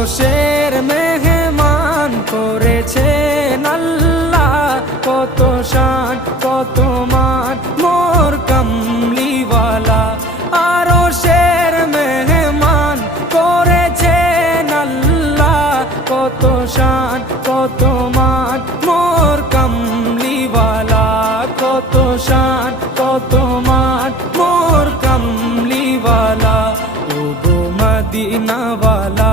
আরশের মেহমান করেছেন আল্লাহ, কত শান কত মান মোর কামলিওয়ালা। আরশের মেহমান করেছেন আল্লাহ, কত শান কত মান মোর কামলিওয়ালা, কত শান কত মান মোর কামলিওয়ালা। ও গো মদিনাওয়ালা